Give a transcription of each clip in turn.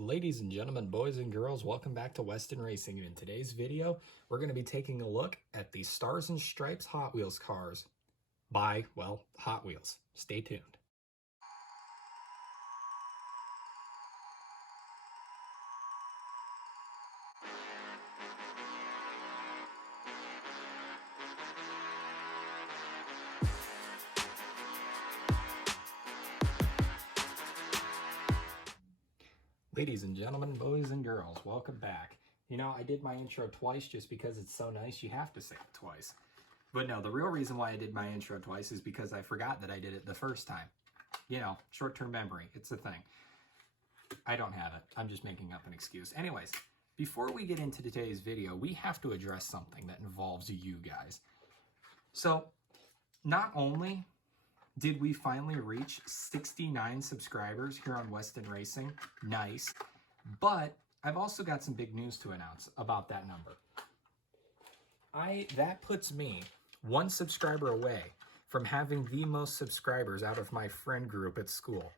Ladies and gentlemen, boys and girls, welcome back to Weston Racing. And in today's video, we're going to be taking a look at the Stars and Stripes Hot Wheels cars by, well, Hot Wheels. Stay tuned. Ladies and gentlemen, boys and girls, welcome back. You know, I did my intro twice just because it's so nice you have to say it twice. But no, the real reason why I did my intro twice is because I forgot that I did it the first time. You know, short-term memory, it's a thing. I don't have it. I'm just making up an excuse. Anyways, before we get into today's video, we have to address something that involves you guys. So, not only did we finally reach 69 subscribers here on Weston Racing? Nice. But I've also got some big news to announce about that number. That puts me one subscriber away from having the most subscribers out of my friend group at school.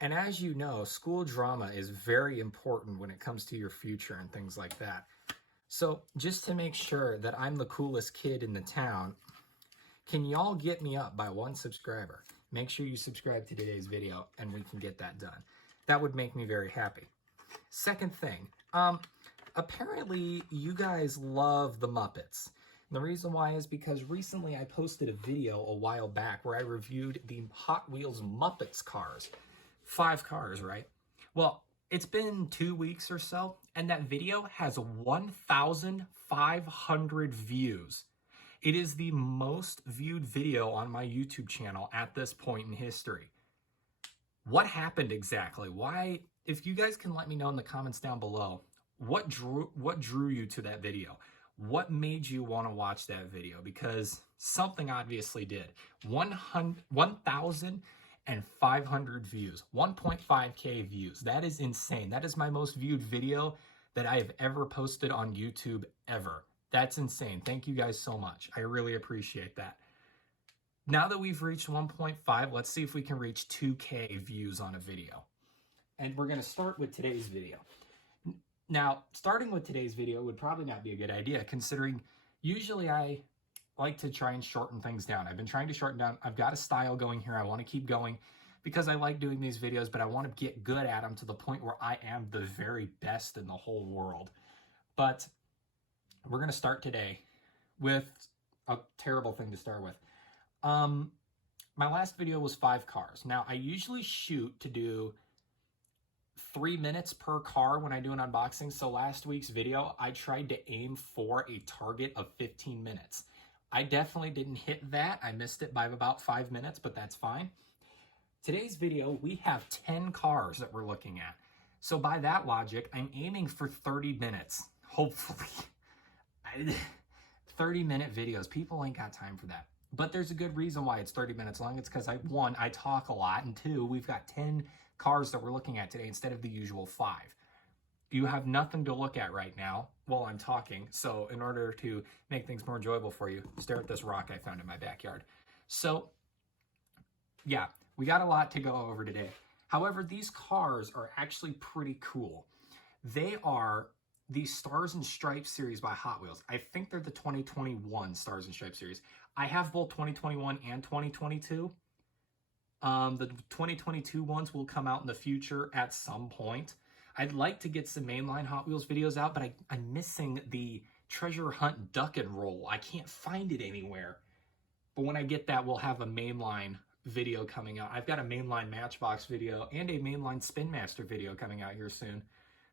And as you know, school drama is very important when it comes to your future and things like that. So just to make sure that I'm the coolest kid in the town, can y'all get me up by one subscriber? Make sure you subscribe to today's video and we can get that done. That would make me very happy. Second thing, apparently you guys love the Muppets. And the reason why is because recently I posted a video a while back where I reviewed the Hot Wheels Muppets cars. 5 cars, right? Well, it's been 2 weeks or so, and that video has 1,500 views. It is the most viewed video on my YouTube channel at this point in history. What happened exactly? Why, if you guys can let me know in the comments down below, what drew you to that video? What made you want to watch that video? Because something obviously did. 1,500 views, 1.5K views. That is insane. That is my most viewed video that I have ever posted on YouTube ever. That's insane. Thank you guys so much. I really appreciate that. Now that we've reached 1.5, let's see if we can reach 2K views on a video. And we're going to start with today's video. Now, starting with today's video would probably not be a good idea, considering usually I like to try and shorten things down. I've been trying to shorten down. I've got a style going here. I want to keep going because I like doing these videos, but I want to get good at them to the point where I am the very best in the whole world. But we're going to start today with a terrible thing to start with. My last video was 5 cars. Now, I usually shoot to do 3 minutes per car when I do an unboxing. So last week's video, I tried to aim for a target of 15 minutes. I definitely didn't hit that. I missed it by about 5 minutes, but that's fine. Today's video, we have 10 cars that we're looking at. So by that logic, I'm aiming for 30 minutes, hopefully. 30-minute videos. People ain't got time for that. But there's a good reason why it's 30 minutes long. It's because, one, I talk a lot, and 2, we've got 10 cars that we're looking at today instead of the usual 5. You have nothing to look at right now while I'm talking. So in order to make things more enjoyable for you, stare at this rock I found in my backyard. So, yeah, we got a lot to go over today. However, these cars are actually pretty cool. They are the Stars and Stripes series by Hot Wheels. I think they're the 2021 Stars and Stripes series. I have both 2021 and 2022. The 2022 ones will come out in the future at some point. I'd like to get some mainline Hot Wheels videos out, but I'm missing the treasure hunt duck and roll. I can't find it anywhere. But when I get that, we'll have a mainline video coming out. I've got a mainline Matchbox video and a mainline Spin Master video coming out here soon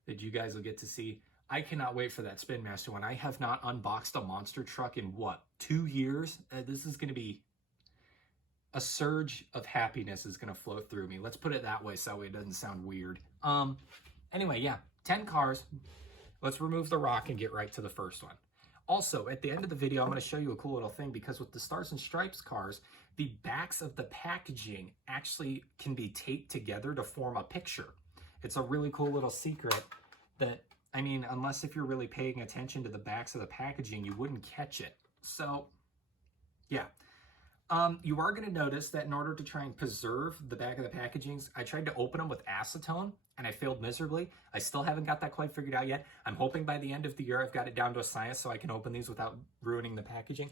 that you guys will get to see. I cannot wait for that Spin Master one. I have not unboxed a monster truck in, what, 2 years? This is going to be a surge of happiness is going to flow through me. Let's put it that way so it doesn't sound weird. Anyway, yeah, 10 cars. Let's remove the rock and get right to the first one. Also, at the end of the video, I'm going to show you a cool little thing because with the Stars and Stripes cars, the backs of the packaging actually can be taped together to form a picture. It's a really cool little secret that, I mean, unless if you're really paying attention to the backs of the packaging, you wouldn't catch it. So, yeah. You are going to notice that in order to try and preserve the back of the packagings, I tried to open them with acetone and I failed miserably. I still haven't got that quite figured out yet. I'm hoping by the end of the year I've got it down to a science so I can open these without ruining the packaging.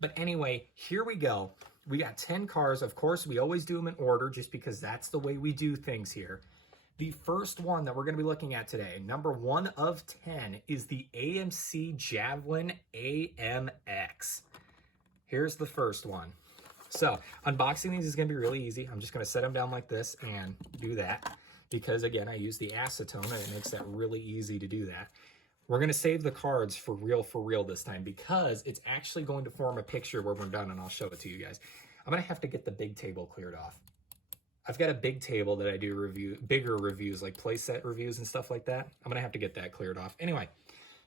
But anyway, here we go. We got 10 cars. Of course, we always do them in order just because that's the way we do things here. The first one that we're going to be looking at today, number 1 of 10, is the AMC Javelin AMX. Here's the first one. So, unboxing these is going to be really easy. I'm just going to set them down like this and do that because, again, I use the acetone and it makes that really easy to do that. We're going to save the cards for real this time because it's actually going to form a picture when we're done, and I'll show it to you guys. I'm going to have to get the big table cleared off. I've got a big table that I do bigger reviews, like playset reviews and stuff like that. I'm going to have to get that cleared off. Anyway,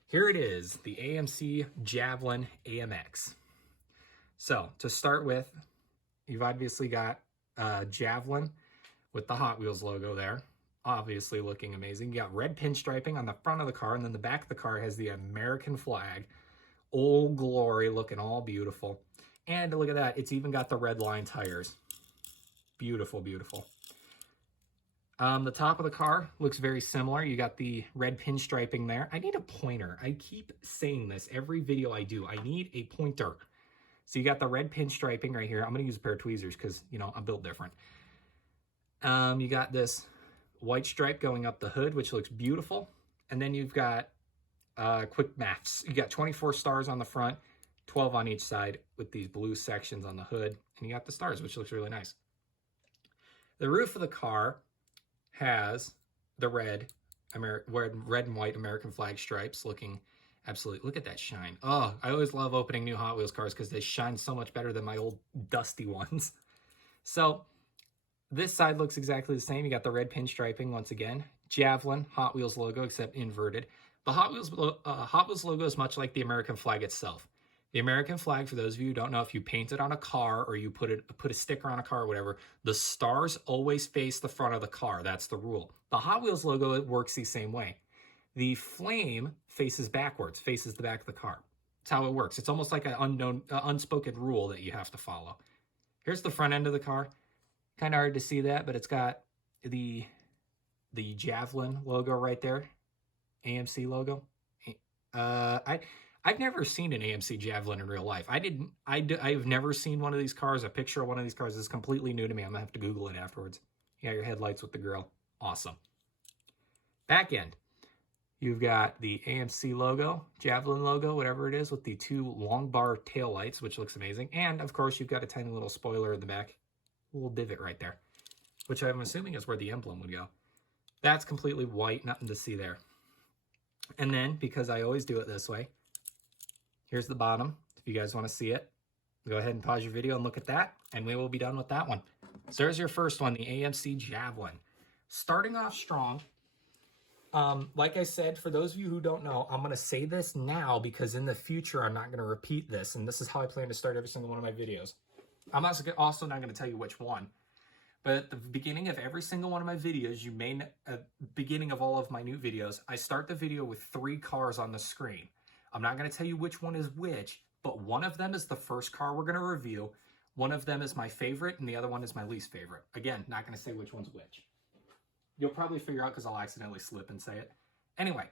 here it is, the AMC Javelin AMX. So, to start with, you've obviously got Javelin with the Hot Wheels logo there. Obviously looking amazing. You got red pinstriping on the front of the car, and then the back of the car has the American flag. Old Glory, looking all beautiful. And look at that, it's even got the red line tires. Beautiful, beautiful. The top of the car looks very similar. You got the red pinstriping there. I need a pointer. I keep saying this every video I do. I need a pointer. So you got the red pinstriping right here. I'm going to use a pair of tweezers because, you know, I'm built different. You got this white stripe going up the hood, which looks beautiful. And then you've got quick maths. You got 24 stars on the front, 12 on each side with these blue sections on the hood. And you got the stars, which looks really nice. The roof of the car has the red and white American flag stripes looking absolutely. Look at that shine. Oh, I always love opening new Hot Wheels cars because they shine so much better than my old dusty ones. So this side looks exactly the same. You got the red pinstriping once again. Javelin Hot Wheels logo, except inverted. The Hot Wheels logo is much like the American flag itself. The American flag, for those of you who don't know, if you paint it on a car or you put a sticker on a car or whatever, the stars always face the front of the car. That's the rule. The Hot Wheels logo, it works the same way. The flame faces backwards, faces the back of the car. That's how it works. It's almost like an unspoken rule that you have to follow. Here's the front end of the car. Kind of hard to see that, but it's got the Javelin logo right there. AMC logo. I've never seen an AMC Javelin in real life. I've never seen one of these cars. A picture of one of these cars is completely new to me. I'm gonna have to Google it afterwards. You got your headlights with the grill. Awesome. Back end. You've got the AMC logo, Javelin logo, whatever it is, with the 2 long bar taillights, which looks amazing. And of course, you've got a tiny little spoiler in the back, a little divot right there, which I'm assuming is where the emblem would go. That's completely white, nothing to see there. And then, because I always do it this way, here's the bottom. If you guys want to see it, go ahead and pause your video and look at that, and we will be done with that one. So there's your first one, the AMC Javelin. Starting off strong. Like I said, for those of you who don't know, I'm going to say this now because in the future, I'm not going to repeat this. And this is how I plan to start every single one of my videos. I'm also not going to tell you which one. But at the beginning of every single one of my videos, beginning of all of my new videos, I start the video with 3 cars on the screen. I'm not going to tell you which one is which, but one of them is the first car we're going to review. One of them is my favorite, and the other one is my least favorite. Again, not going to say which one's which. You'll probably figure out because I'll accidentally slip and say it. Anyway,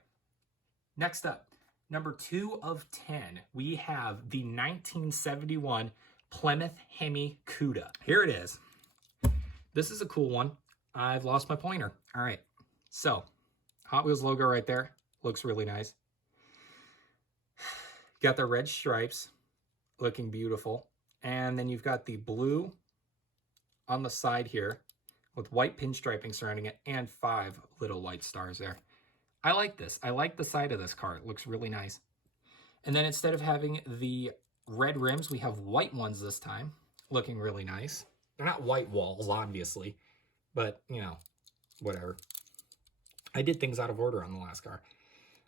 next up, number 2 of 10, we have the 1971 Plymouth Hemi Cuda. Here it is. This is a cool one. I've lost my pointer. All right, so Hot Wheels logo right there. Looks really nice. Got the red stripes, looking beautiful. And then you've got the blue on the side here with white pinstriping surrounding it and 5 little white stars there. I like this. I like the side of this car. It looks really nice. And then instead of having the red rims, we have white ones this time, looking really nice. They're not white walls, obviously, but, you know, whatever. I did things out of order on the last car.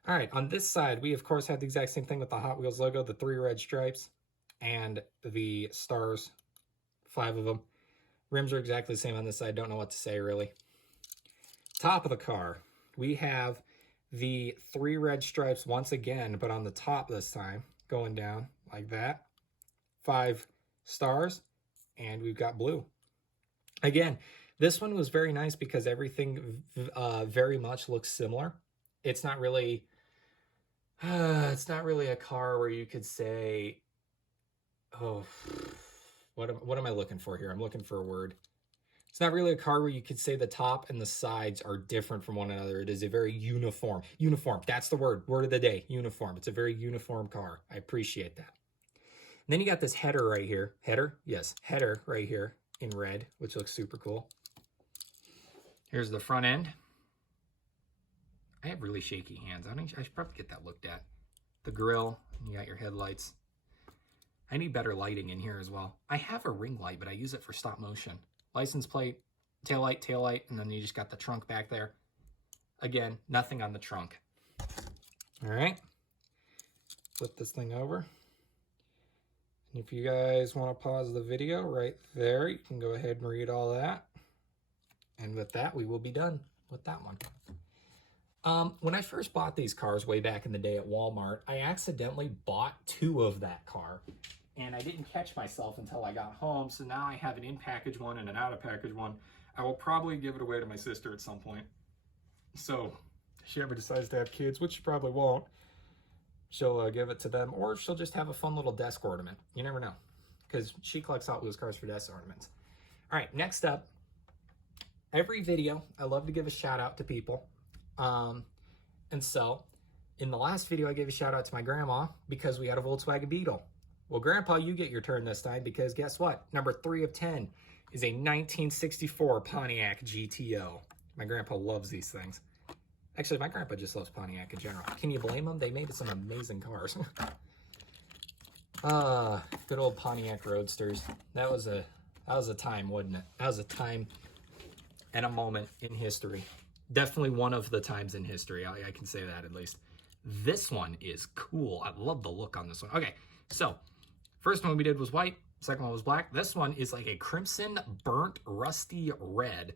All right, on this side, we, of course, have the exact same thing with the Hot Wheels logo, the 3 red stripes and the stars, 5 of them. Rims are exactly the same on this side. Don't know what to say, really. Top of the car, we have the 3 red stripes once again, but on the top this time, going down like that. 5 stars, and we've got blue. Again, this one was very nice because everything very much looks similar. It's not really a car where you could say, oh, what am I looking for here? I'm looking for a word. It's not really a car where you could say the top and the sides are different from one another. It is a very uniform. Uniform, that's the word of the day, uniform. It's a very uniform car. I appreciate that. And then you got this header right here. Header? Yes, header right here in red, which looks super cool. Here's the front end. I have really shaky hands. I should probably get that looked at. The grille, you got your headlights. I need better lighting in here as well. I have a ring light, but I use it for stop motion. License plate, tail light, and then you just got the trunk back there. Again, nothing on the trunk. All right, flip this thing over. And if you guys want to pause the video right there, you can go ahead and read all that. And with that, we will be done with that one. When I first bought these cars way back in the day at Walmart, I accidentally bought 2 of that car. And I didn't catch myself until I got home, so now I have an in-package one and an out-of-package one. I will probably give it away to my sister at some point. So, if she ever decides to have kids, which she probably won't, she'll give it to them, or she'll just have a fun little desk ornament. You never know, because she collects Hot Wheels cars for desk ornaments. All right, next up, every video, I love to give a shout out to people. And so, in the last video, I gave a shout out to my grandma because we had a Volkswagen Beetle. Well, Grandpa, you get your turn this time because guess what? Number 3 of 10 is a 1964 Pontiac GTO. My grandpa loves these things. Actually, my grandpa just loves Pontiac in general. Can you blame him? They made some amazing cars. Good old Pontiac Roadsters. That was a time, wasn't it? That was a time and a moment in history. Definitely one of the times in history. I can say that at least. This one is cool. I love the look on this one. Okay, so first one we did was white. Second one was black. This one is like a crimson, burnt, rusty red.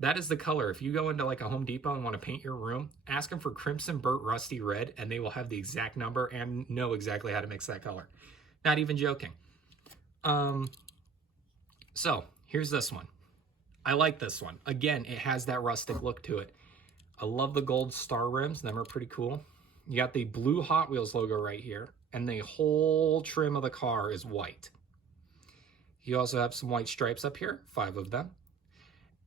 That is the color. If you go into like a Home Depot and want to paint your room, ask them for crimson, burnt, rusty red, and they will have the exact number and know exactly how to mix that color. Not even joking. So here's this one. I like this one. Again, it has that rustic look to it. I love the gold star rims. Them are pretty cool. You got the blue Hot Wheels logo right here, and the whole trim of the car is white. You also have some white stripes up here, 5 of them.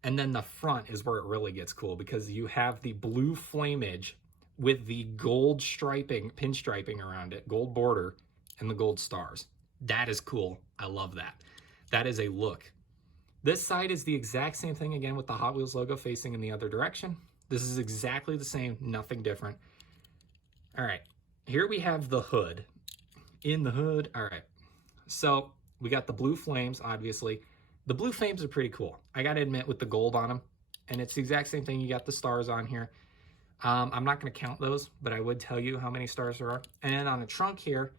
And then the front is where it really gets cool because you have the blue flamage with the gold striping, pinstriping around it, gold border, and the gold stars. That is cool. I love that. That is a look. This side is the exact same thing again with the Hot Wheels logo facing in the other direction. This is exactly the same, nothing different. All right, here we have the hood. In the hood, all right. So we got the blue flames, obviously. The blue flames are pretty cool. I gotta admit with the gold on them, and it's the exact same thing. You got the stars on here. I'm not gonna count those, but I would tell you how many stars there are. And then on the trunk here,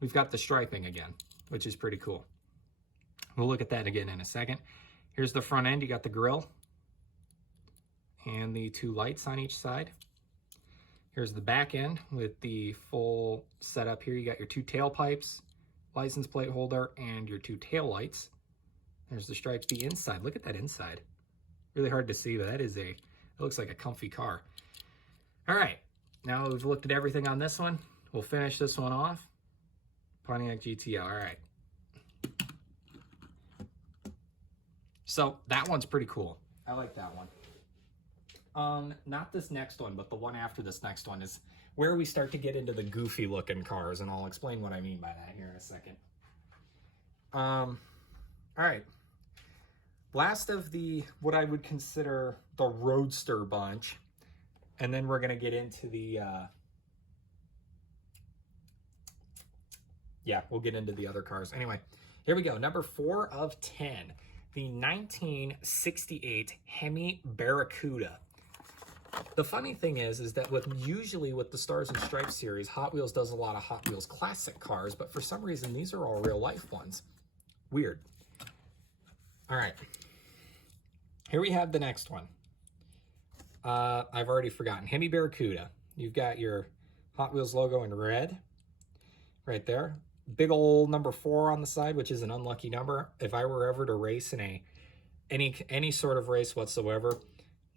we've got the striping again, which is pretty cool. We'll look at that again in a second. Here's the front end. You got the grille and the 2 lights on each side. Here's the back end with the full setup here. You got your 2 tailpipes, license plate holder, and your 2 tail lights. There's the stripes. The inside, look at that inside. Really hard to see, but it looks like a comfy car. All right, now we've looked at everything on this one. We'll finish this one off. Pontiac GTO, all right. So that one's pretty cool. I like that one. Not this next one, but the one after this next one is where we start to get into the goofy looking cars, and I'll explain what I mean by that here in a second. All right. Last of the, what I would consider the roadster bunch, and then we're gonna get into the, yeah, we'll get into the other cars. Anyway, here we go, number 4 of 10. The 1968 Hemi Barracuda. The funny thing is that usually with the Stars and Stripes series, Hot Wheels does a lot of Hot Wheels classic cars, but for some reason, these are all real life ones. Weird. All right. Here we have the next one. I've already forgotten. Hemi Barracuda. You've got your Hot Wheels logo in red right there. big old number 4 on the side, which is an unlucky number. If I were ever to race in any sort of race whatsoever,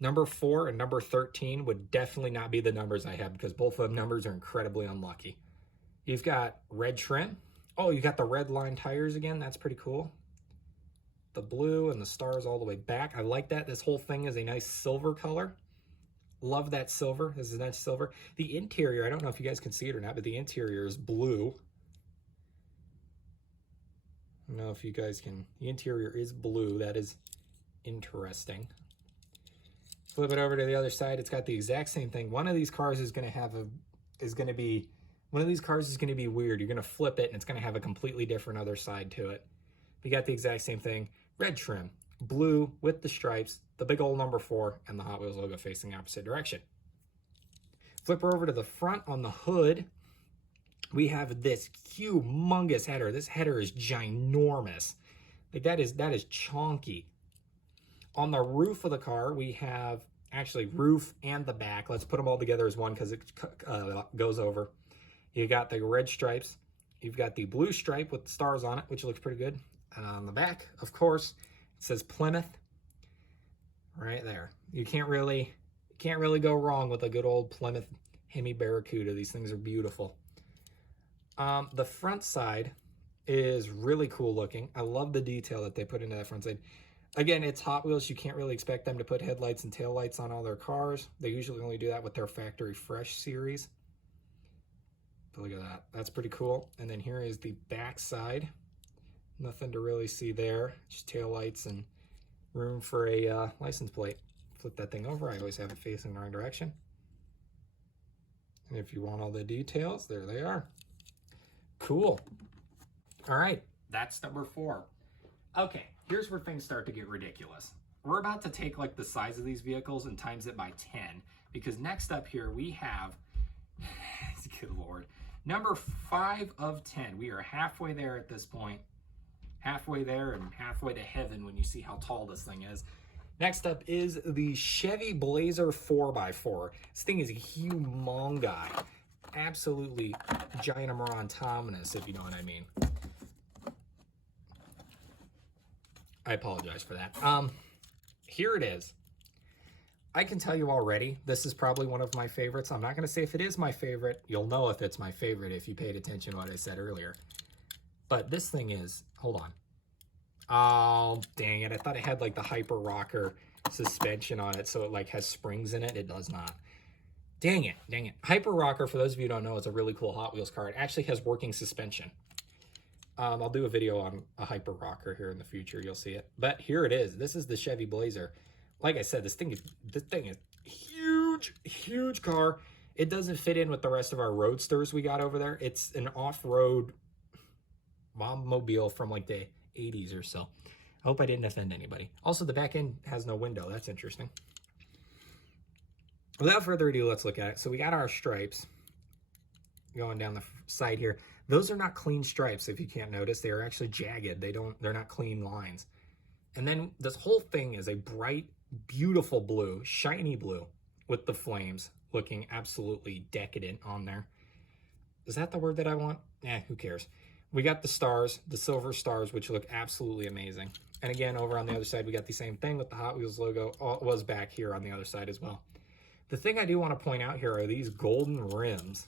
number 4 and number 13 would definitely not be the numbers I have, because both of them numbers are incredibly unlucky. You've got red trim. Oh, you got the red line tires again. That's pretty cool. The blue and the stars all the way back. I like that. This whole thing is a nice silver color. Love that silver. This is nice silver. The interior, I don't know if you guys can see it or not, but the interior is blue. I don't know if you guys can. The interior is blue. That is interesting. Flip it over to the other side. It's got the exact same thing. One of these cars is going to be weird. You're going to flip it and it's going to have a completely different other side to it. We got the exact same thing. Red trim, blue with the stripes, the big old number 4, and the Hot Wheels logo facing the opposite direction. Flip her over to the front. On the hood, we have this humongous header. This header is ginormous. Like that is chunky. On the roof of the car, we have actually roof and the back. Let's put them all together as one because it goes over. You got the red stripes. You've got the blue stripe with the stars on it, which looks pretty good. And on the back, of course, it says Plymouth right there. You can't really go wrong with a good old Plymouth Hemi Barracuda. These things are beautiful. The front side is really cool looking. I love the detail that they put into that front side. Again, it's Hot Wheels. You can't really expect them to put headlights and taillights on all their cars. They usually only do that with their Factory Fresh series. But look at that. That's pretty cool. And then here is the back side. Nothing to really see there. Just taillights and room for a license plate. Flip that thing over. I always have it facing the wrong direction. And if you want all the details, there they are. Cool. All right. That's number 4. Okay. Here's where things start to get ridiculous. We're about to take like the size of these vehicles and times it by 10, because next up here we have, good Lord, number 5 of 10. We are halfway there at this point. Halfway there and halfway to heaven when you see how tall this thing is. Next up is the Chevy Blazer 4x4. This thing is humongous. Absolutely ginormous, if you know what I mean. I apologize for that. Here it is. I can tell you already, this is probably one of my favorites. I'm not going to say if it is my favorite. You'll know if it's my favorite if you paid attention to what I said earlier. But this thing is, hold on. Oh, dang it. I thought it had like the Hyper Rocker suspension on it, so it like has springs in it. It does not. Dang it, dang it. Hyper Rocker, for those of you who don't know, is a really cool Hot Wheels car. It actually has working suspension. I'll do a video on a Hyper Rocker here in the future. You'll see it. But here it is. This is the Chevy Blazer. Like I said, this thing is huge, huge car. It doesn't fit in with the rest of our roadsters we got over there. It's an off-road mobile from like the 80s or so. I hope I didn't offend anybody. Also, the back end has no window. That's interesting. Without further ado, let's look at it. So we got our stripes going down the side here. Those are not clean stripes, if you can't notice. They are actually jagged. They're not clean lines. And then this whole thing is a bright, beautiful blue, shiny blue with the flames, looking absolutely decadent on there. Is that the word that I want? Who cares? We got the stars, the silver stars, which look absolutely amazing. And again, over on the other side, we got the same thing with the Hot Wheels logo. Oh, it was back here on the other side as well. The thing I do want to point out here are these golden rims.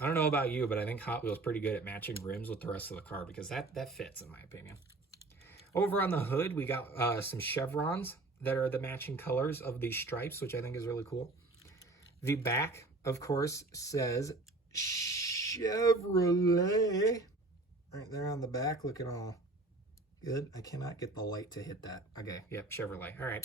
I don't know about you, but I think Hot Wheels pretty good at matching rims with the rest of the car, because that fits, in my opinion. Over on the hood, we got some chevrons that are the matching colors of these stripes, which I think is really cool. The back, of course, says Chevrolet right there on the back, looking all good. I cannot get the light to hit that. Okay, yep, Chevrolet. All right.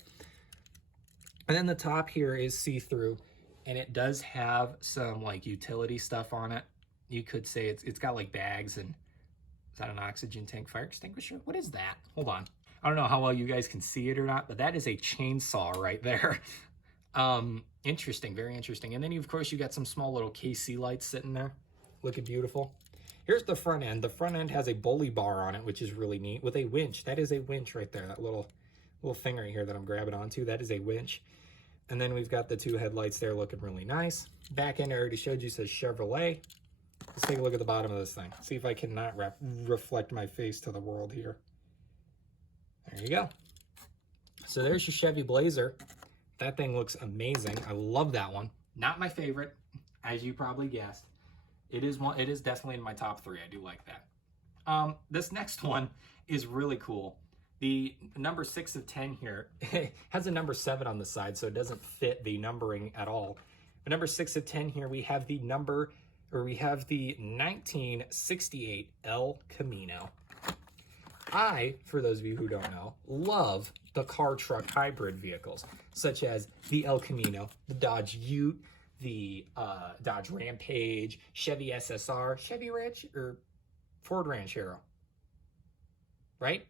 And then the top here is see-through, and it does have some like utility stuff on it. You could say it's got like bags, and is that an oxygen tank fire extinguisher? What is that? Hold on. I don't know how well you guys can see it or not, but that is a chainsaw right there. Interesting, very interesting. And then of course you got some small little KC lights sitting there, looking beautiful. Here's the front end. The front end has a bully bar on it, which is really neat, with a winch. That is a winch right there. That little thing right here that I'm grabbing onto, that is a winch. And then we've got the two headlights there looking really nice. Back end I already showed you says Chevrolet. Let's take a look at the bottom of this thing. See if I cannot reflect my face to the world here. There you go. So there's your Chevy Blazer. That thing looks amazing. I love that one. Not my favorite, as you probably guessed. It is definitely in my top 3. I do like that. This next one is really cool. The number 6 of 10 here has a number 7 on the side, so it doesn't fit the numbering at all. But number 6 of 10 here, we have the 1968 El Camino. I, for those of you who don't know, love the car truck hybrid vehicles, such as the El Camino, the Dodge Ute, the Dodge Rampage, Chevy SSR, Chevy Ranch, or Ford Ranchero. Right?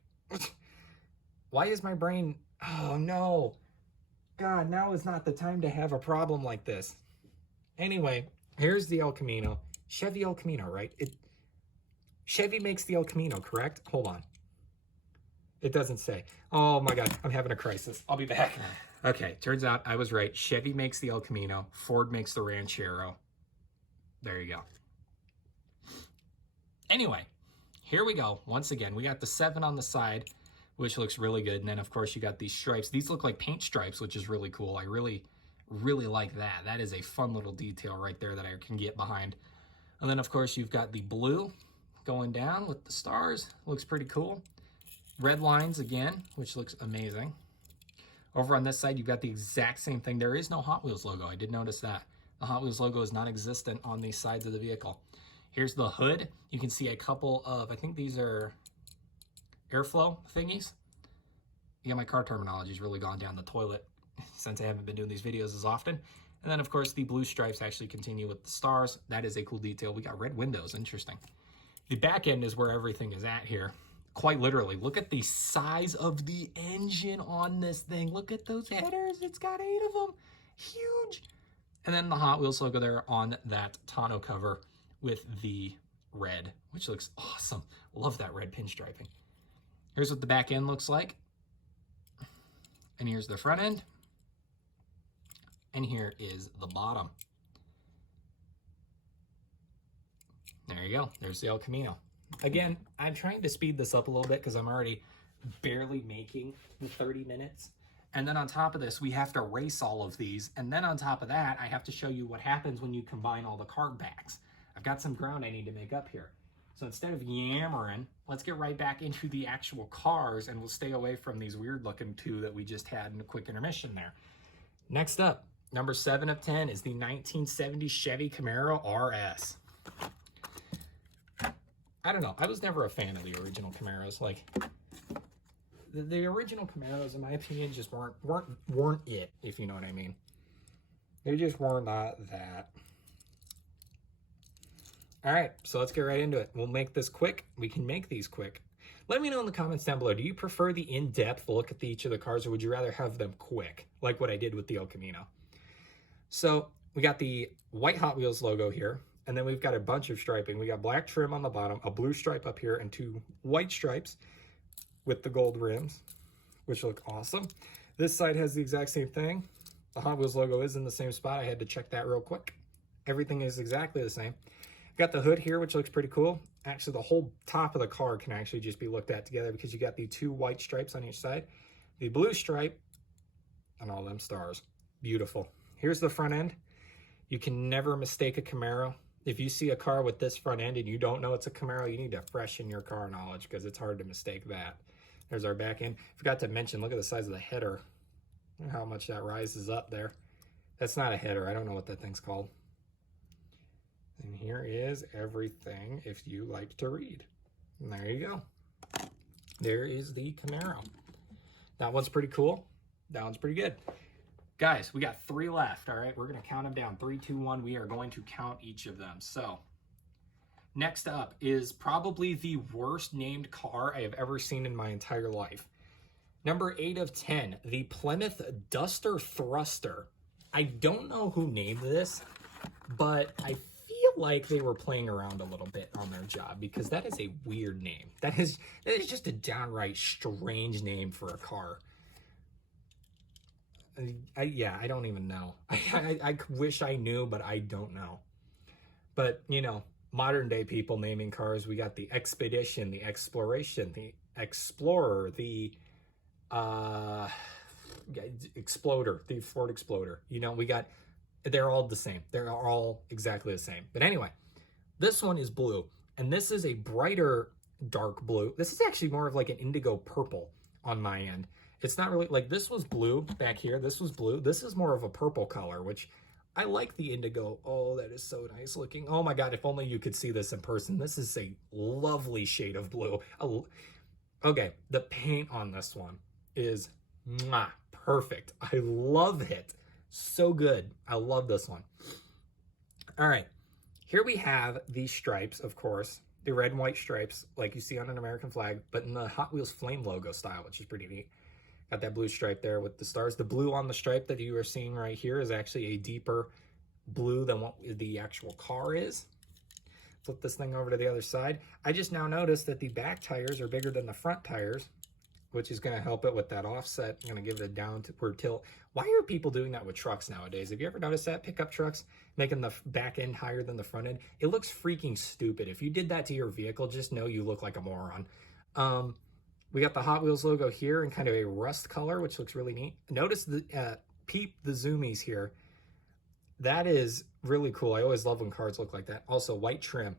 Why is my brain... Oh, no. God, now is not the time to have a problem like this. Anyway, here's the El Camino. Chevy El Camino, right? Chevy makes the El Camino, correct? Hold on. It doesn't say. Oh my God, I'm having a crisis. I'll be back. Okay, turns out I was right. Chevy makes the El Camino. Ford makes the Ranchero. There you go. Anyway, here we go. Once again, we got the 7 on the side, which looks really good. And then, of course, you got these stripes. These look like paint stripes, which is really cool. I really like that. That is a fun little detail right there that I can get behind. And then, of course, you've got the blue going down with the stars. Looks pretty cool. Red lines again, which looks amazing. Over on this side, you've got the exact same thing. There is no Hot Wheels logo. I did notice that. The Hot Wheels logo is non-existent on these sides of the vehicle. Here's the hood. You can see a couple of, I think these are airflow thingies. Yeah, my car terminology's really gone down the toilet since I haven't been doing these videos as often. And then, of course, the blue stripes actually continue with the stars. That is a cool detail. We got red windows. Interesting. The back end is where everything is at here. Quite literally. Look at the size of the engine on this thing. Look at those headers. It's got 8 of them. Huge. And then the Hot Wheels logo there on that tonneau cover with the red, which looks awesome. Love that red pinstriping. Here's what the back end looks like. And here's the front end. And here is the bottom. There you go. There's the El Camino. Again, I'm trying to speed this up a little bit because I'm already barely making the 30 minutes. And then on top of this, we have to race all of these. And then on top of that, I have to show you what happens when you combine all the card backs. I've got some ground I need to make up here. So instead of yammering, let's get right back into the actual cars, and we'll stay away from these weird looking 2 that we just had in a quick intermission there. Next up, number 7 of 10 is the 1970 Chevy Camaro RS. I don't know. I was never a fan of the original Camaros. Like, the original Camaros, in my opinion, just weren't it, if you know what I mean. They just were not that. All right, so let's get right into it. We'll make this quick. We can make these quick. Let me know in the comments down below. Do you prefer the in-depth look at each of the cars, or would you rather have them quick, like what I did with the El Camino? So we got the white Hot Wheels logo here. And then we've got a bunch of striping. We got black trim on the bottom, a blue stripe up here, and 2 white stripes with the gold rims, which look awesome. This side has the exact same thing. The Hot Wheels logo is in the same spot. I had to check that real quick. Everything is exactly the same. Got the hood here, which looks pretty cool. Actually, the whole top of the car can actually just be looked at together because you got the 2 white stripes on each side, the blue stripe, and all them stars. Beautiful. Here's the front end. You can never mistake a Camaro. If you see a car with this front end and you don't know it's a Camaro, you need to freshen your car knowledge because it's hard to mistake that. There's our back end. Forgot to mention, look at the size of the header. Look how much that rises up there. That's not a header. I don't know what that thing's called. And here is everything if you like to read. And there you go. There is the Camaro. That one's pretty cool. That one's pretty good. Guys, we got 3 left, all right? We're going to count them down. 3, 2, 1. We are going to count each of them. So, next up is probably the worst named car I have ever seen in my entire life. Number 8 of 10, the Plymouth Duster Thruster. I don't know who named this, but I feel like they were playing around a little bit on their job because that is a weird name. That is just a downright strange name for a car. I don't even know. I wish I knew, but I don't know. But, you know, modern day people naming cars. We got the Expedition, the Exploration, the Explorer, the Exploder, the Ford Exploder. You know, they're all the same. They're all exactly the same. But anyway, this one is blue, and this is a brighter dark blue. This is actually more of like an indigo purple on my end. It's not really like this was blue back here. This was blue. This is more of a purple color, which I like the indigo. Oh, that is so nice looking. Oh my God, if only you could see this in person. This is a lovely shade of blue. Okay, the paint on this one is perfect. I love it. So good. I love this one. All right, here we have these stripes, of course, the red and white stripes like you see on an American flag, but in the Hot Wheels flame logo style, which is pretty neat. Got that blue stripe there with the stars. The blue on the stripe that you are seeing right here is actually a deeper blue than what the actual car is. Flip this thing over to the other side. I just now noticed that the back tires are bigger than the front tires, which is going to help it with that offset. I'm going to give it a downward tilt. Why are people doing that with trucks nowadays? Have you ever noticed that? Pickup trucks making the back end higher than the front end? It looks freaking stupid. If you did that to your vehicle, just know you look like a moron. We got the Hot Wheels logo here in kind of a rust color, which looks really neat. Notice the peep the zoomies here. That is really cool. I always love when cars look like that. Also, white trim.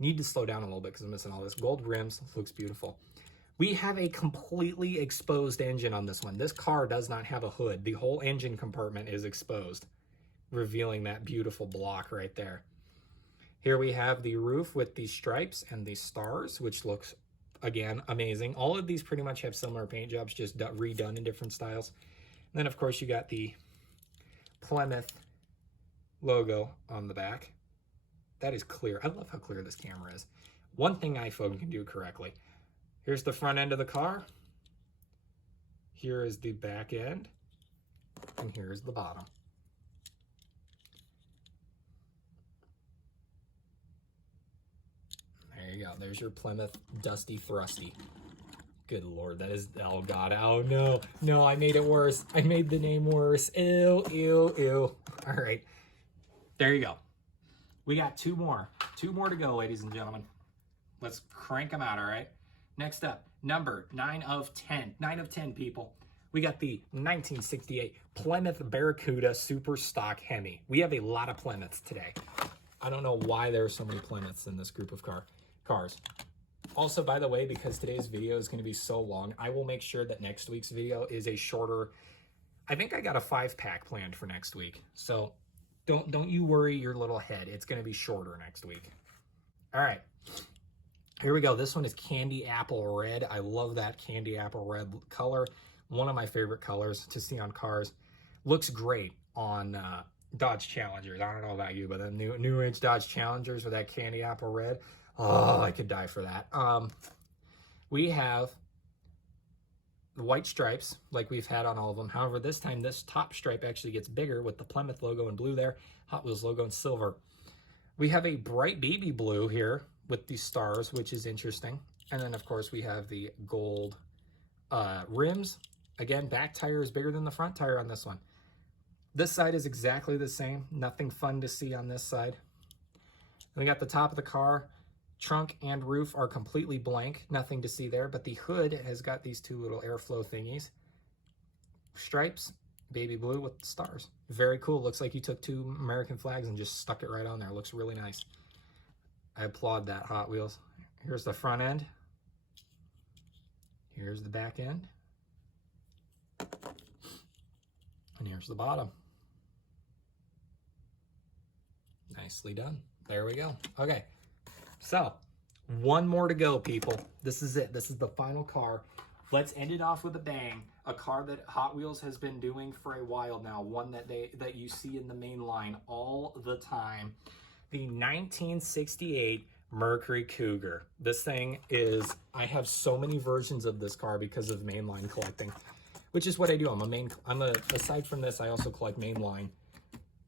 Need to slow down a little bit because I'm missing all this. Gold rims. Looks beautiful. We have a completely exposed engine on this one. This car does not have a hood. The whole engine compartment is exposed, revealing that beautiful block right there. Here we have the roof with the stripes and the stars, which looks, again, amazing. All of these pretty much have similar paint jobs, just redone in different styles. And then, of course, you got the Plymouth logo on the back. That is clear. I love how clear this camera is. One thing iPhone can do correctly. Here's the front end of the car. Here is the back end. And here's the bottom. There you go. There's your Plymouth Dusty Thrusty. Good Lord, that is, oh God, oh no. No, I made it worse. I made the name worse. Ew, ew, ew. All right, there you go. We got two more to go, ladies and gentlemen. Let's crank them out, all right? Next up, number 9 of 10. 9 of 10, people. We got the 1968 Plymouth Barracuda Super Stock Hemi. We have a lot of Plymouths today. I don't know why there are so many Plymouths in this group of cars. Also, by the way, because today's video is going to be so long, I will make sure that next week's video is a shorter. I think I got a 5-pack planned for next week. So don't you worry your little head. It's going to be shorter next week. All right. Here we go. This one is candy apple red. I love that candy apple red color. One of my favorite colors to see on cars. Looks great on Dodge Challengers. I don't know about you, but the new age Dodge Challengers with that candy apple red. Oh, I could die for that. We have the white stripes like we've had on all of them. However, this time this top stripe actually gets bigger with the Plymouth logo in blue there, Hot Wheels logo in silver. We have a bright baby blue here with the stars, which is interesting. And then, of course, we have the gold rims. Again, back tire is bigger than the front tire on this one. This side is exactly the same. Nothing fun to see on this side. And we got the top of the car. Trunk and roof are completely blank. Nothing to see there. But the hood has got these two little airflow thingies. Stripes, baby blue with stars. Very cool. Looks like you took 2 American flags and just stuck it right on there. Looks really nice. I applaud that, Hot Wheels. Here's the front end. Here's the back end. And here's the bottom. Nicely done. There we go. Okay, so one more to go, people. This is it. This is the final car. Let's end it off with a bang. A car that Hot Wheels has been doing for a while now. One that you see in the main line all the time. The 1968 Mercury Cougar. This thing is, I have so many versions of this car because of mainline collecting, which is what I do. Aside from this, I also collect mainline,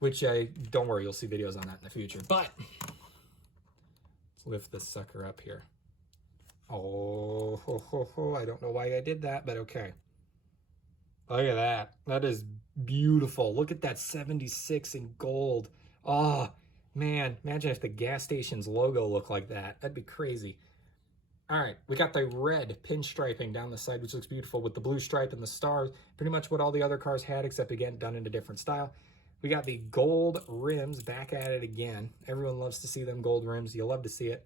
which don't worry, you'll see videos on that in the future. But let's lift this sucker up here. Oh, I don't know why I did that, but okay. Look at that. That is beautiful. Look at that 76 in gold. Oh, Man, imagine if the gas station's logo looked like that. That'd be crazy. All right, we got the red pinstriping down the side, which looks beautiful with the blue stripe and the stars. Pretty much what all the other cars had, except again, done in a different style. We got the gold rims back at it again. Everyone loves to see them gold rims. You'll love to see it.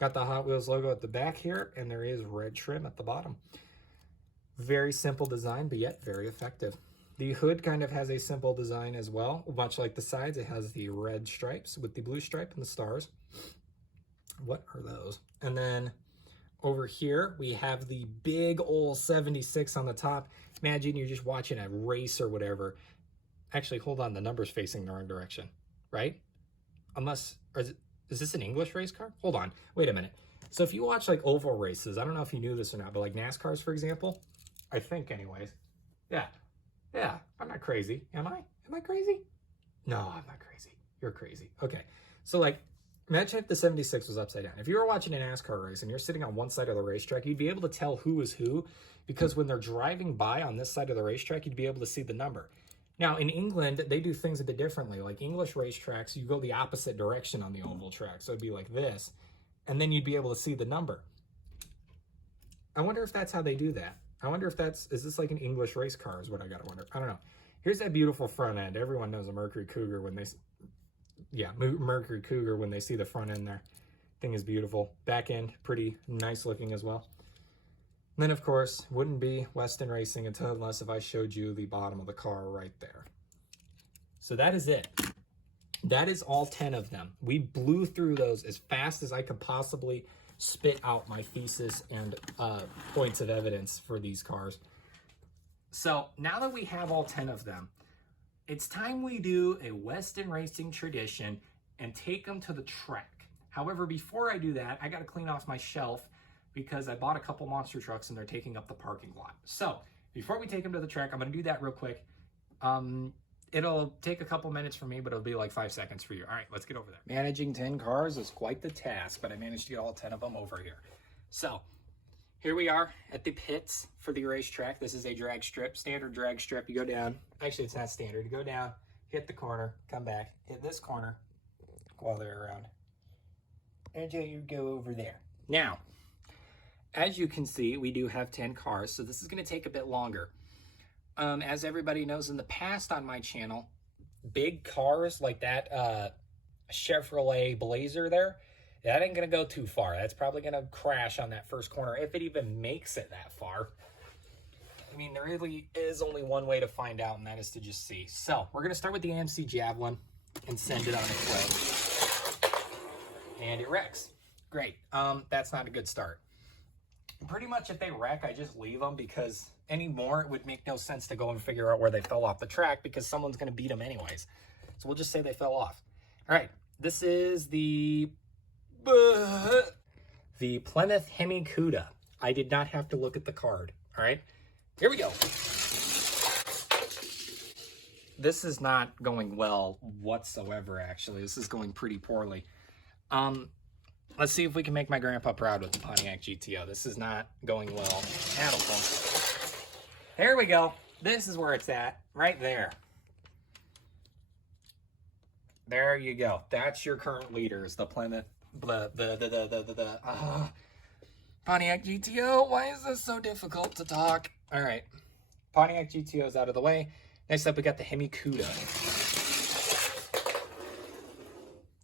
Got the Hot Wheels logo at the back here, and there is red trim at the bottom. Very simple design, but yet very effective. The hood kind of has a simple design as well. Much like the sides, it has the red stripes with the blue stripe and the stars. What are those? And then over here, we have the big old 76 on the top. Imagine you're just watching a race or whatever. Actually, hold on, the number's facing the wrong direction, right? Unless, is this an English race car? Hold on, wait a minute. So if you watch like oval races, I don't know if you knew this or not, but like NASCARs, for example, I think anyways. Yeah, I'm not crazy. Am I? Am I crazy? No, I'm not crazy. You're crazy. Okay, so like, imagine if the 76 was upside down. If you were watching a NASCAR race and you're sitting on one side of the racetrack, you'd be able to tell who is who, because when they're driving by on this side of the racetrack, you'd be able to see the number. Now, in England, they do things a bit differently. Like English racetracks, you go the opposite direction on the oval track. So it'd be like this, and then you'd be able to see the number. I wonder if that's how they do that. I wonder if is this like an English race car is what I gotta wonder. I don't know. Here's that beautiful front end. Everyone knows a Mercury Cougar when they, Mercury Cougar when they see the front end there. Thing is beautiful. Back end, pretty nice looking as well. And then of course, wouldn't be Weston Racing unless if I showed you the bottom of the car right there. So that is it. That is all 10 of them. We blew through those as fast as I could possibly spit out my thesis and points of evidence for these cars. So now that we have all 10 of them, it's time we do a Weston Racing tradition and take them to the track. However, before I do that, I got to clean off my shelf because I bought a couple monster trucks and they're taking up the parking lot. So before we take them to the track, I'm going to do that real quick. It'll take a couple minutes for me, but it'll be like 5 seconds for you. All right, let's get over there. Managing 10 cars is quite the task, but I managed to get all 10 of them over here. So here we are at the pits for the racetrack. This is a drag strip, standard drag strip. You go down. Actually, it's not standard. You go down, hit the corner, come back, hit this corner while they're around until you go over there. Now, as you can see, we do have 10 cars, so this is going to take a bit longer. As everybody knows, in the past on my channel, big cars like that Chevrolet Blazer there, that ain't going to go too far. That's probably going to crash on that first corner, if it even makes it that far. I mean, there really is only one way to find out, and that is to just see. So, we're going to start with the AMC Javelin and send it on its way. And it wrecks. Great. That's not a good start. Pretty much if they wreck, I just leave them because anymore it would make no sense to go and figure out where they fell off the track because someone's going to beat them anyways. So we'll just say they fell off. All right, this is the Plymouth Hemi Cuda. I did not have to look at the card. All right, here we go. This is not going well whatsoever, actually. This is going pretty poorly. Let's see if we can make my grandpa proud with the Pontiac GTO. This is not going well at all. There we go. This is where it's at, right there. There you go. That's your current leaders, the Plymouth, Pontiac GTO. Why is this so difficult to talk? All right, Pontiac GTO is out of the way. Next up, we got the Hemi Cuda.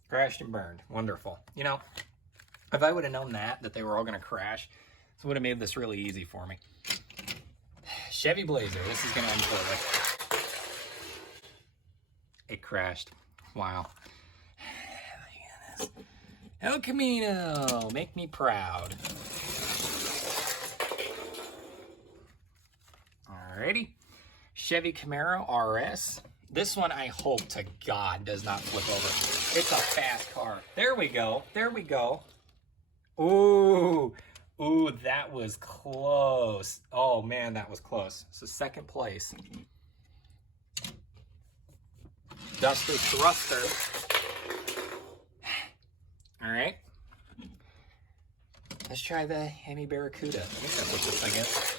Crashed and burned. Wonderful. You know, if I would have known that they were all going to crash, this would have made this really easy for me. Chevy Blazer. This is going to end poorly. It crashed. Wow. Look at this. El Camino. Make me proud. Alrighty. Chevy Camaro RS. This one, I hope to God, does not flip over. It's a fast car. There we go. There we go. Ooh. Ooh, that was close. Oh, man, that was close. So second place. Duster Thruster. All right. Let's try the Hemi Barracuda. I think that's what this thing is.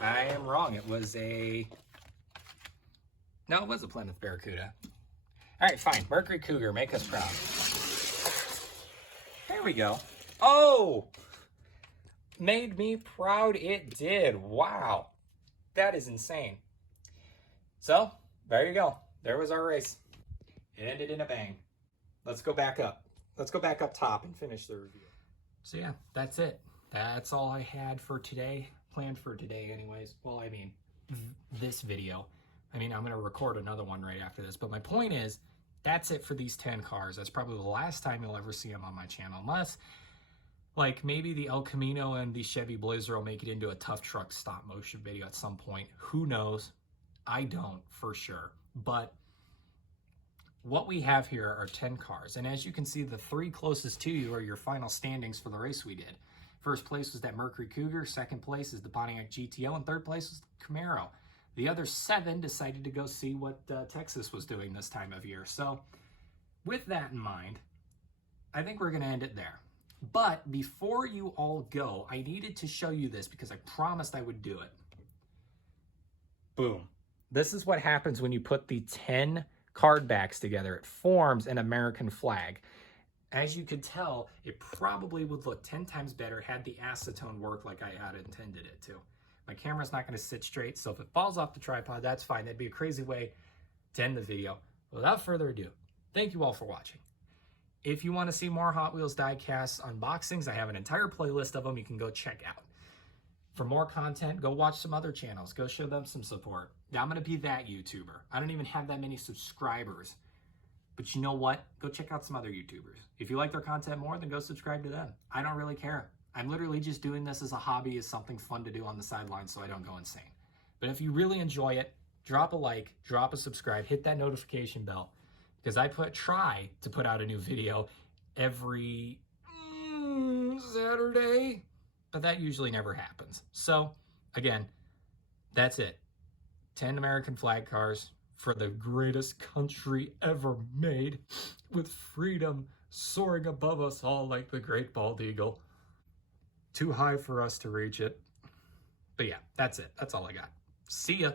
I am wrong. It was a... No, it was a Plymouth Barracuda. All right, fine. Mercury Cougar, make us proud. There we go. Oh! Made me proud, it did. Wow. That is insane. So, there you go. There was our race. It ended in a bang. Let's go back up. Let's go back up top and finish the review. So yeah, that's it. That's all I had for today. Planned for today anyways. Well, I mean, this video. I mean, I'm going to record another one right after this. But my point is, that's it for these 10 cars. That's probably the last time you'll ever see them on my channel. Unless, like, maybe the El Camino and the Chevy Blazer will make it into a tough truck stop motion video at some point. Who knows? I don't, for sure. But what we have here are 10 cars. And as you can see, the 3 closest to you are your final standings for the race we did. First place was that Mercury Cougar. Second place is the Pontiac GTO. And third place was the Camaro. The other 7 decided to go see what Texas was doing this time of year. So with that in mind, I think we're going to end it there. But before you all go, I needed to show you this because I promised I would do it. Boom. This is what happens when you put the 10 card backs together. It forms an American flag. As you could tell, it probably would look 10 times better had the acetone worked like I had intended it to. My camera's not going to sit straight, so if it falls off the tripod, that's fine. That'd be a crazy way to end the video. Without further ado, thank you all for watching. If you want to see more Hot Wheels diecast unboxings, I have an entire playlist of them you can go check out. For more content, go watch some other channels. Go show them some support. Now, I'm going to be that YouTuber. I don't even have that many subscribers. But you know what? Go check out some other YouTubers. If you like their content more, then go subscribe to them. I don't really care. I'm literally just doing this as a hobby, as something fun to do on the sidelines so I don't go insane. But if you really enjoy it, drop a like, drop a subscribe, hit that notification bell. Because I try to put out a new video every Saturday. But that usually never happens. So, again, that's it. 10 American flag cars for the greatest country ever made, with freedom soaring above us all like the great bald eagle. Too high for us to reach it. But yeah, that's it. That's all I got. See ya.